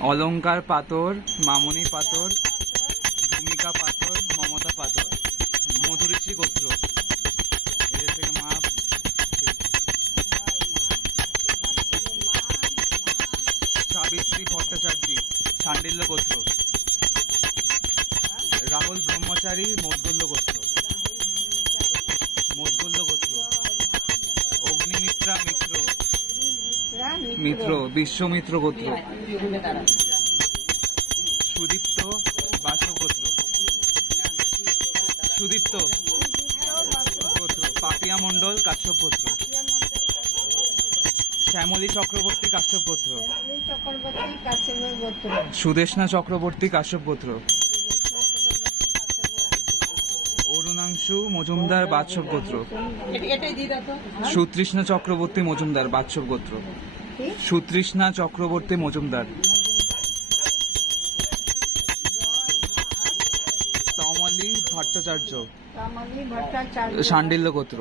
অলংকার পাতর মামনি পাথর, ভূমিকা পাথর, মমতা পাতর মধুরিচি গোত্র। এদের থেকে মা সাবিত্রী ভট্টাচার্য শান্ডিল্য গোত্র। রাহুল ব্রহ্মচারী, মোদগল্য গোত্র। মোদগল্য গোত্র। অগ্নিমিত্রা মিত্র। মিত্র বিশ্বমিত্র গোত্র। সুদীপ্ত বাসব গোত্র সুদীপ্ত গোত্র পাপিয়া মণ্ডল কাশ্যপ গোত্র শ্যামলী চক্রবর্তী কাশ্যপ গোত্র সুদেষ্ণা চক্রবর্তী কাশ্যপ গোত্র অরুণাংশু মজুমদার বাৎসব গোত্র সুতৃষ্ণা চক্রবর্তী মজুমদার বাৎসব গোত্র সুতৃষ্ণা চক্রবর্তী মজুমদার। তমালি ভট্টাচার্য। ভট্টাচার্য। শান্ডিল্য গোত্র।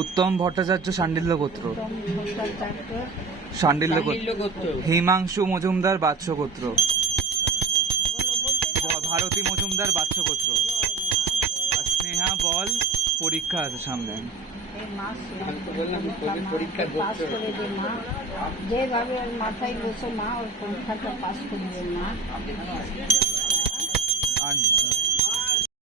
উত্তম ভট্টাচার্য শান্ডিল্য গোত্র। শান্ডিল্য গোত্র। হিমাংশু মজুমদার বাৎস গোত্র। ভারতী মজুমদার বাৎস গোত্র। স্নেহা বল পরীক্ষা আছে সামনে। যেভাবে মাথায় বসে মা ওর পরীক্ষাটা পাস করবে মা।